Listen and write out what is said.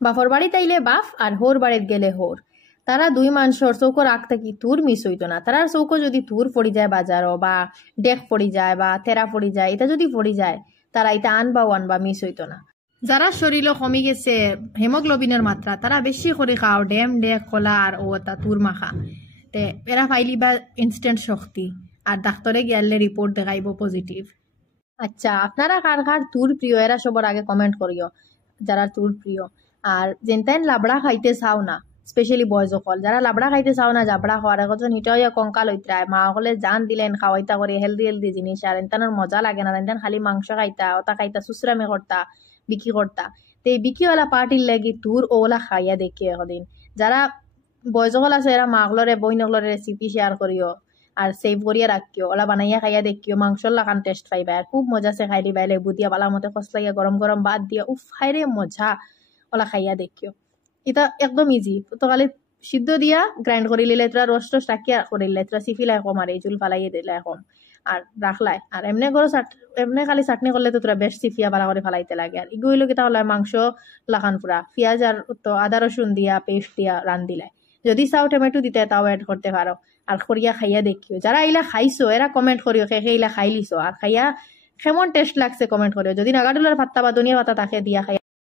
বাপর বাড়ি তাইলে বাপ আর হোর বাড়িত গেলে হোর, তারা দুই মানুষের চৌকো রাখ থাকি তুর মিস হইতো না। তারার চৌকো যদি তুর পড়ি যায় বাজারও, বা ডেক পড়ি যায়, বা তেরা পড়ি যায়, এটা যদি পড়ি যায় তারা এটা আনবা মিস হইতো না। যারা শরীরও কমে গেছে হেমোগ্লোবিনের মাত্রা, তারা বেশি করে খাও ডেম ডেক কলা আর ও তা তুর মাখা, তে এরা পাইলি বা ইনস্ট্যান্ট শক্তি, আর ডাক্তারে গিয়ালে রিপোর্ট দেখাইব পজিটিভ। আচ্ছা, আপনারা কার কার তুর প্রিয় এরা সবার আগে কমেন্ট করিও, যারা তুর প্রিয়। আর যেনতেন লাবড়া খাইতে চাও না, স্পেশালি বয়স সকল যারা লাবড়া খাইতে চাও না, জাবড়া খাওয়ার এখন হিটা হইয়া কঙ্কাল হইতে মা হলে জান দিলেন খাওয়াইতা করে হেলদি হেলদি জিনিস, আর এনতানোর মজা লাগে না, এনতেন খালি মাংস খাইতা ওটা খাইতা সুসরামি করতা বিক্রি করতা। তো এই বিক্রিওয়ালা পার্টির লাগি তুর ওলা খাইয়া দেখি একদিন। যারা বয়স সকল আছে এরা মাগলরে বইনগলরে রেসিপি শেয়ার করিও আর সেভ করিয়া রাখিও, ওলা বানাইয়া খাইয়া দেখিও, মাংসর লাগান টেস্ট পাইবা আর খুব মজা সে খাই দিবা। লেবু দিয়া বালা মতে খসলাইয়া গরম গরম ভাত দিয়া উফ খাইরে মজা, ওলা খাইয়া দেখিও। এটা একদম ইজি, তো খালি সিদ্ধ দিয়া গ্রাইন্ড করে লিলে তোরা রস টস রাখিয়া করিলে তোরা সিফিলাই কম আর এই চুল ফালাইয়ে দিলে এখন আর রাখলাই। আর এমনি করে এমনি খালি চাটনি করলে তো তোরা বেশ সিফিয়া বালা করে ফালাইতে লাগে। আর ইগুইলো কি তাহলে মাংস লাখান পুরা পেঁয়াজ আর তো আদা রসুন দিয়া পেস্ট দিয়া রান দিলাই। যদি চাও টমেটো দিতে তাও অ্যাড করতে পারো। আর করিয়া খাইয়া দেখিও, যারা এইলা খাইছো এরা কমেন্ট করিও কে এইলা খাই লিছো আর খাইয়া কেমন টেস্ট লাগছে কমেন্ট করিও। যদি নাগাডুলার ভাত্তা বা দুনিয়ার ভাতা তাকে দিয়া খাইয়া